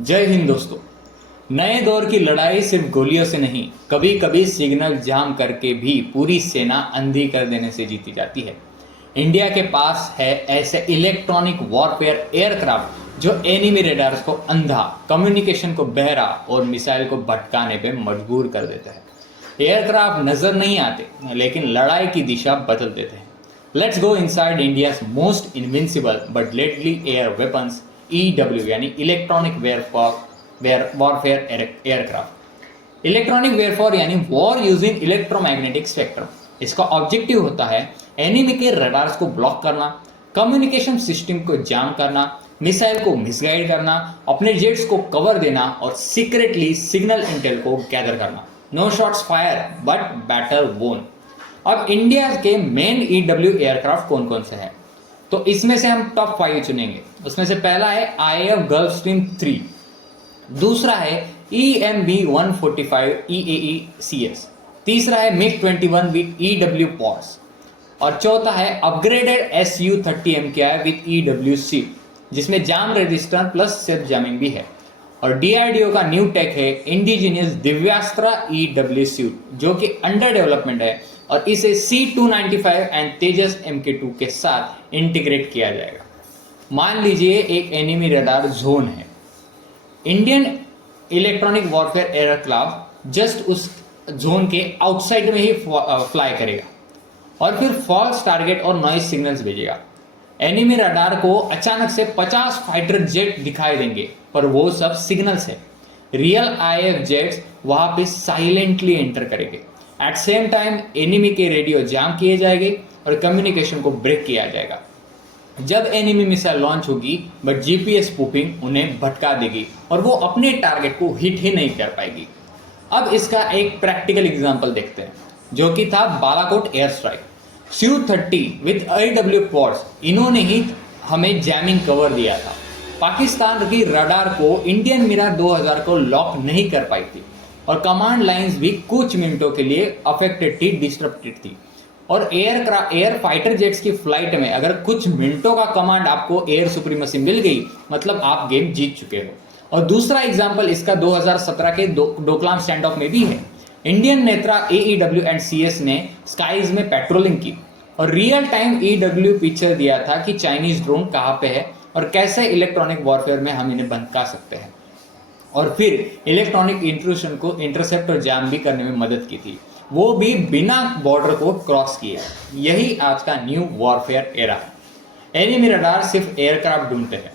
जय हिंद दोस्तों। नए दौर की लड़ाई सिर्फ गोलियों से नहीं, कभी कभी सिग्नल जाम करके भी पूरी सेना अंधी कर देने से जीती जाती है। इंडिया के पास है ऐसे इलेक्ट्रॉनिक वॉरफेयर एयरक्राफ्ट जो एनिमी रेडार्स को अंधा, कम्युनिकेशन को बहरा और मिसाइल को भटकाने पे मजबूर कर देते हैं। एयरक्राफ्ट नजर नहीं आते लेकिन लड़ाई की दिशा बदल देते हैं। Let's go inside India's most invincible but deadly air weapons EW यानी इलेक्ट्रॉनिक वॉरफेयर एयरक्राफ्ट। इलेक्ट्रॉनिक वेयरफॉर यानी वॉर यूजिंग इलेक्ट्रोमैग्नेटिक स्पेक्ट्रम। इसका ऑब्जेक्टिव होता है एनिमी के रडार्स को ब्लॉक करना, कम्युनिकेशन सिस्टम को जाम करना, मिसाइल को मिसगाइड करना, अपने जेट्स को कवर देना और सीक्रेटली सिग्नल इंटेल को गैदर करना। No shots fire but battle won. अब इंडिया के मेन EW एयरक्राफ्ट कौन कौन से हैं? तो इसमें से हम टॉप 5 चुनेंगे। उसमें से पहला है IAF गल्फस्ट्रीम 3, दूसरा है EMB 145 EAE CS, तीसरा है MiG-21 विद EW पॉड्स और चौथा है upgraded Su-30 MKI with EW seat जिसमें जाम रजिस्टर प्लस सेल्फ जामिंग भी है। और DRDO का न्यू टेक है इंडिजिनियस दिव्यास्त्र EW सूट जो कि अंडर डेवलपमेंट है और इसे C-295 एंड तेजस MK2 के साथ इंटीग्रेट किया जाएगा। मान लीजिए एक एनिमी रडार जोन है, Indian electronic warfare aircraft just उस जोन के आउटसाइड में ही फ्लाई करेगा और फिर फॉल्स टारगेट और नॉइज सिग्नल्स भेजेगा। एनिमी रडार को अचानक से 50 फाइटर जेट दिखाई देंगे पर वो सब सिग्नल्स है। रियल IAF जेट्स वहां पे साइलेंटली एंटर करेंगे। एट सेम टाइम एनिमी के रेडियो जाम किए जाएंगे और कम्युनिकेशन को ब्रेक किया जाएगा। जब एनिमी मिसाइल लॉन्च होगी बट GPS स्पूफिंग उन्हें भटका देगी और वो अपने टारगेट को हिट ही नहीं कर पाएगी। अब इसका एक प्रैक्टिकल एग्जांपल देखते हैं जो कि था Balakot air strike. Su-30 with EW pods, इन्होंने ही हमें जैमिंग कवर दिया था। पाकिस्तान की रडार को इंडियन मिरा 2000 को लॉक नहीं कर पाई थी और कमांड लाइंस भी कुछ मिनटों के लिए अफेक्टेड थी, डिस्टर्बेड थी। और एयर फाइटर जेट्स की फ्लाइट में अगर कुछ मिनटों का कमांड आपको एयर सुप्रीमेसी मिल गई मतलब आप गेम जीत चुके हो। और दूसरा एग्जांपल इसका 2017 के डोकलाम स्टैंड ऑफ में भी है। Indian Netra AEW and CS ने स्काईज में पेट्रोलिंग की और रियल टाइम EW पिक्चर दिया था कि चाइनीज ड्रोन कहाँ पे है और कैसे इलेक्ट्रॉनिक वॉरफेयर में हम इन्हें भटका सकते हैं और फिर इलेक्ट्रॉनिक इंट्रूशन को इंटरसेप्ट और जाम भी करने में मदद की थी, वो भी बिना बॉर्डर को क्रॉस किए। यही आज का न्यू वॉरफेयर एरा है। एनिमी रडार सिर्फ एयरक्राफ्ट ढूंढते हैं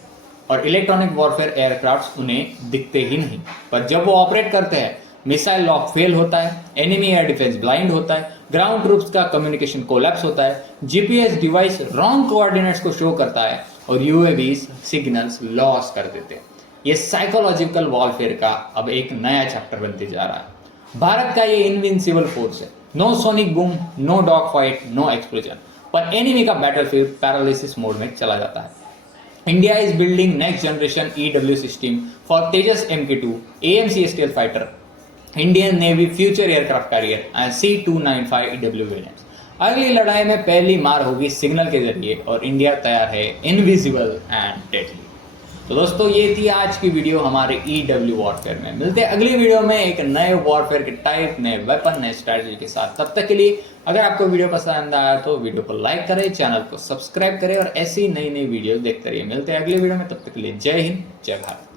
और इलेक्ट्रॉनिक वॉरफेयर एयरक्राफ्ट उन्हें दिखते ही नहीं, पर जब वो ऑपरेट करते हैं मिसाइल लॉक फेल होता है, एनिमी एयर डिफेंस ब्लाइंड होता है, ग्राउंड ट्रूप्स का कम्युनिकेशन कोलैप्स होता है, GPS डिवाइस रॉन्ग कोऑर्डिनेट्स को शो करता है और UAVs सिग्नल्स लॉस कर देते हैं। ये साइकोलॉजिकल वॉरफेयर का अब एक नया चैप्टर बनते जा रहा है। भारत का ये इनविंसिबल फोर्स है। No sonic boom, no dog fight, no explosion, पर एनिमी का बैटलफील्ड पैरालिसिस मोड में चला जाता है। India is building next generation EW system for Tejas MK2, AMC stealth fighter, Indian navy future aircraft carrier and C-295 EW variants. अगली लड़ाई में पहली मार होगी सिग्नल के जरिए और इंडिया तैयार है इनविजिबल एंड डेडली। तो दोस्तों ये थी आज की वीडियो हमारे EW वॉरफेयर में। मिलते हैं अगली वीडियो में एक नए वॉरफेयर के टाइप, नए वेपन, नए स्ट्रैटेजी के साथ। तब तक के लिए अगर आपको वीडियो पसंद आया तो वीडियो को लाइक करें, चैनल को सब्सक्राइब करें और ऐसी नई नई वीडियो देखते रहिए। मिलते हैं अगली वीडियो में, तब तक के लिए जय हिंद, जय भारत।